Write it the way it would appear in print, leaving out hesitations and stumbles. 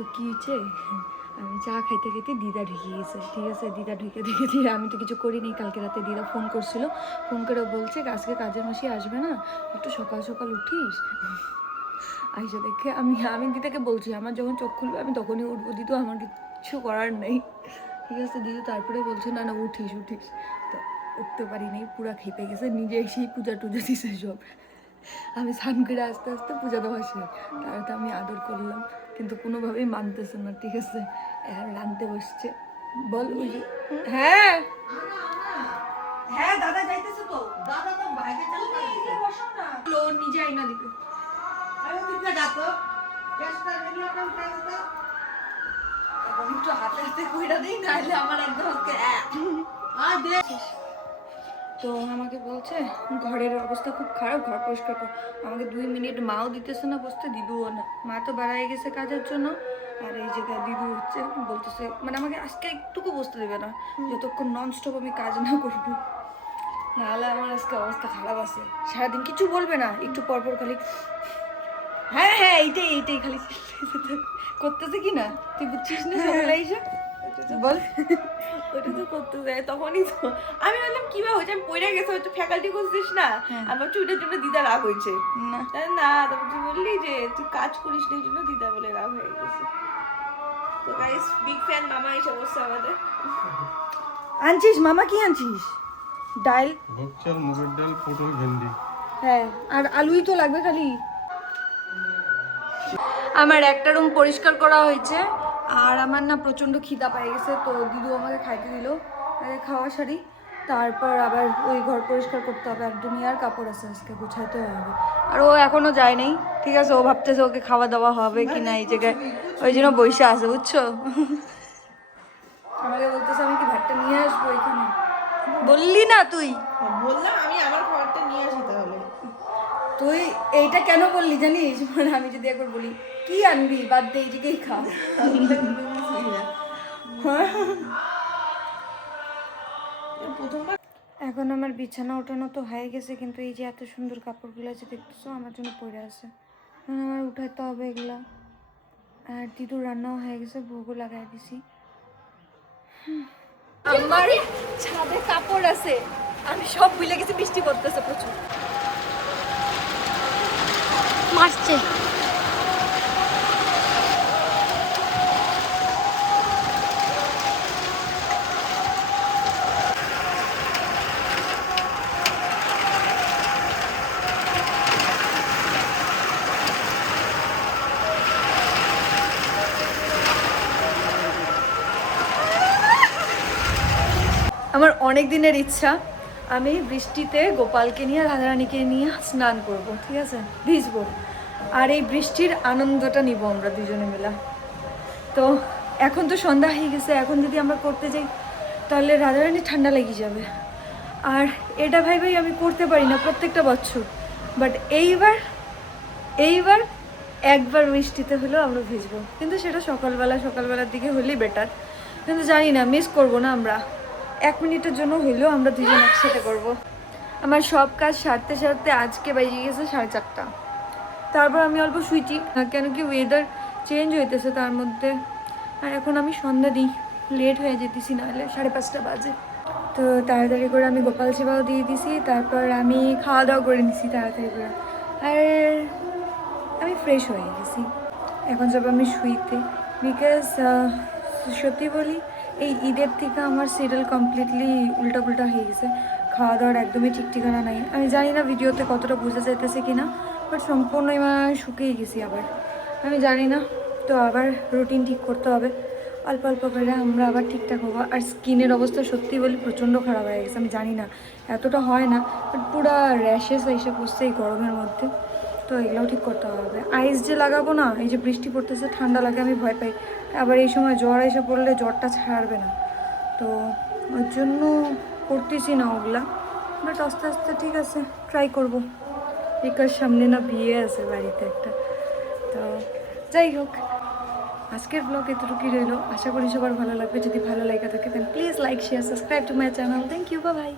তো কী হচ্ছে, আমি চা খাইতে খাইতে দিদা ঢুকে গেছে। ঠিক আছে, দিদা ঢুকে আমি তো কিছু করিনি। কালকে রাতে দিদা ফোন করছিল, ফোন করে বলছে আজকে কাজের মাসি আসবে না, একটু সকাল সকাল উঠিস। আইসা দেখে আমি দিদাকে বলছি আমার যখন চোখ খুলবে আমি তখনই উঠবো, দিদু আমার কিছু করার নেই। ঠিক আছে, দিদু তারপরে বলছে না না উঠিস উঠিস। তো উঠতে পারি নাই, পুরা খেপে গেছে, নিজে এসেই পূজা টুজা দিছে সব। আমি স্নান করে আস্তে আস্তে পূজা দেওয়া শেষ। তারপরে আমি আদর করলাম, কিন্তু কোনোভাবেই মানতেছে না। ঠিক আছে, এখন রাঁধতে বসছে। বল ওই যে হ্যাঁ হ্যাঁ দাদা যাইতেছে তো, দাদা তো বাইরে চলে গিয়ে বসো না, লো নিজে আইনা দিবে। আরে তুই যা তো চেষ্টা রেগুলো কাম করে দাও। এখন একটু হাতে হাতে কইরা দেই, নাইলে আমার একদম আজকে আর দে। তো আমাকে বলছে ঘরের অবস্থা খুব খারাপ, ঘর পরিষ্কার কর। আমাকে 2 মিনিট মাও দিতেছে না বসতে, দিদুও না। মা তো বেড়াই গেছে কাজের জন্য, আর এই জায়গায় দিদু হচ্ছে বলতেছে মানে আমাকে আজকে একটুকু বসতে দেবে না যতক্ষণ ননস্টপ আমি কাজ না করবো। নাহলে আমার আজকে অবস্থা খারাপ আছে। সারাদিন কিছু বলবে না, একটু পরপর খালি হ্যাঁ হ্যাঁ এইটাই খালি করতেছে কি না, তুই বুঝছিস না সকালে এসে বল। ওটা তো করতে যায় তখনই তো আমি বললাম কিভাবে হয়েছে, আমি পড়ে গেছে হয়তো ফ্যাকাল্টি করছিস না, আমার চুলের জন্য দিদা রাগ হয়েছে না। তারপর তুই বললি যে তুই কাজ করিস না এই জন্য দিদা বলে রাগ হয়ে গেছে। তো গাইস বিগ ফ্যান মামা এসে বসছে আমাদের। আনছিস মামা, কি আনছিস? ডাল, ভোগ চাল, মুগের ডাল, পটল, ভেন্ডি। হ্যাঁ আর আলুই তো লাগবে খালি। আমার একটা রুম পরিষ্কার করা হয়েছে, আর আমার না প্রচণ্ড খিদা পেয়ে গেছে। তো দিদু আমাকে খাইতে দিল, আগে খাওয়া সারি, তারপর আবার ওই ঘর পরিষ্কার করতে হবে। আর দুনিয়ার কাপড় আছে আজকে গুছাইতে হবে, আর ও এখনও যায় নাই। ঠিক আছে, ও ভাবতেছে ওকে খাওয়া দাওয়া হবে কি না এই জায়গায়, ওই জন্য বইসা আছে বুঝছো। আমাকে বলতেছে আমি কি ভাতটা নিয়ে আসবো এখানে, বললি না তুই? বললাম আমি আমার খাবারটা নিয়ে আসি তাহলে। তুই এইটা কেন বললি জানিস, মানে আমি যদি একবার বলি কি আনবি বাদ দে এই জায়গায় খা। এখন আমার বিছানা ওঠানো তো হয়ে গেছে, কিন্তু এই যে এত সুন্দর কাপড়গুলো আছে দেখতেছো আমার জন্য পরে আছে, আমার উঠাইতে হবে এগুলা। আর দিদুর রান্নাও হয়ে গেছে, ভোগও লাগাই দিছি। আমার ছাদে কাপড় আছে, আমি সব ভুলে গেছি, বৃষ্টি পড়তেছে প্রচুর। মারছে আমার অনেক দিনের ইচ্ছা আমি বৃষ্টিতে গোপালকে নিয়ে রাধারানীকে নিয়ে স্নান করব। ঠিক আছে, ভিজবো, আর এই বৃষ্টির আনন্দটা নিব আমরা দুজনে মিলা। তো এখন তো সন্ধ্যা হয়ে গেছে, এখন যদি আমরা করতে যাই তাহলে রাধারানী ঠান্ডা লেগে যাবে। আর এটা ভাই আমি করতে পারি না প্রত্যেকটা বছর, বাট এইবার একবার বৃষ্টিতে হলেও আমরা ভিজবো, কিন্তু সেটা সকালবেলার দিকে হলেই বেটার। কিন্তু জানি না মিস করবো না আমরা, 1 মিনিটের জন্য হইলেও আমরা দুজন একসাথে করবো। আমার সব কাজ সারতে সারতে আজকে বেজে গেছে 4:30। তারপর আমি অল্প শুইছি, কেন কি ওয়েদার চেঞ্জ হইতেছে তার মধ্যে। আর এখন আমি সন্ধ্যা দিই, লেট হয়ে যেতেছি, নাহলে 5:30 বাজে। তো তাড়াতাড়ি করে আমি গোপাল সেবাও দিয়ে দিছি, তারপর আমি খাওয়া দাওয়া করে নিছি তাড়াতাড়ি করে, আর আমি ফ্রেশ হয়ে গেছি। এখন যাব আমি শুইতে, বিকজ সত্যি বলি এই ঈদের থেকে আমার সিরিয়াল কমপ্লিটলি উল্টাপুল্টা হয়ে গেছে, খাওয়া দাওয়ার একদমই ঠিক ঠিকানা নাই। আমি জানি না ভিডিওতে কতটা বোঝা যাইতেছে কিনা, বাট সম্পূর্ণই মানে শুকিয়ে গেছি আবার, আমি জানি না। তো আবার রুটিন ঠিক করতে হবে, অল্প অল্প করে আমরা আবার ঠিকঠাক হবো। আর স্কিনের অবস্থা সত্যি বলি প্রচণ্ড খারাপ হয়ে গেছে, আমি জানি না এতটা হয় না, বাট পুরো র্যাশেস এসে পড়ছে এই গরমের মধ্যে। তো এগুলোও ঠিক করতে হবে। আইস যে লাগাবো না, এই যে বৃষ্টি পড়তেছে ঠান্ডা লাগে, আমি ভয় পাই, আবার এই সময় জ্বর এসে পড়লে জ্বরটা ছাড়বে না, তো ওর জন্য করতেছি না ওগুলা। বাট আস্তে আস্তে ঠিক আছে ট্রাই করবো, বিকজ সামনে না বিয়ে আছে বাড়িতে একটা। তো যাই হোক, আজকের ব্লগ এতটুকুই রইলো, আশা করি সবার ভালো লাগবে। যদি ভালো লাগে থাকে দেন please like share subscribe to my channel. Thank you, bye by.